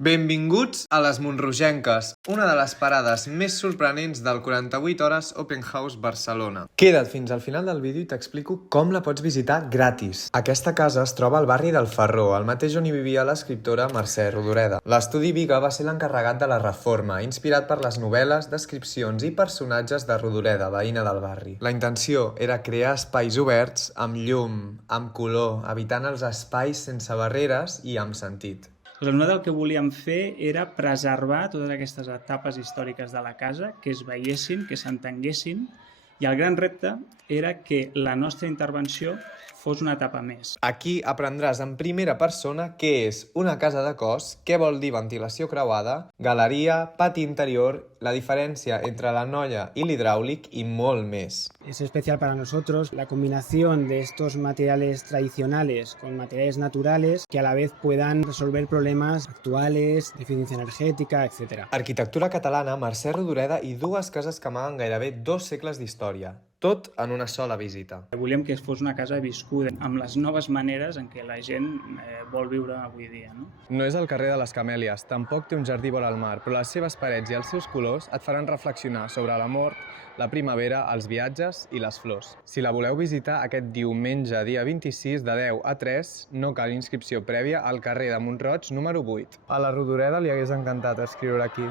Benvinguts a les Montrogenques, una de les parades més sorprenents del 48 Hores Open House Barcelona. Queda't fins al final del vídeo i t'explico com la pots visitar gratis. Aquesta casa es troba al barri del Ferró, el mateix on hi vivia l'escriptora Mercè Rodoreda. L'Estudi Biga va ser l'encarregat de la reforma, inspirat per les novel·les, descripcions i personatges de Rodoreda, veïna del barri. La intenció era crear espais oberts, amb llum, amb color, evitant els espais sense barreres i amb sentit. Nosaltres el que volíem fer era preservar totes aquestes etapes històriques de la casa, que es veiessin, que s'entenguessin, i el gran repte era que la nostra intervenció fos una etapa més. Aquí aprendràs en primera persona què és una casa de cos, què vol dir ventilació creuada, galeria, pati interior, la diferència entre la nolla y el hidráulic y molt més. Es especial para nosotros la combinación de estos materiales tradicionales con materiales naturales que a la vez puedan resolver problemas actuales, de eficiencia energètica, etc. Arquitectura catalana, Mercè Rodoreda i dues cases que amaguen gairebé 2 segles d'història. Tot en una sola visita. Volíem que fos una casa viscuda, amb les noves maneres en què la gent vol viure avui dia. No és el carrer de les Camèlies, tampoc té un jardí vora al mar, però les seves parets i els seus colors et faran reflexionar sobre la mort, la primavera, els viatges i les flors. Si la voleu visitar aquest diumenge, dia 26, de 10 a 3, no cal inscripció prèvia al carrer de Mont-roig, número 8. A la Rodoreda li hagués encantat escriure aquí.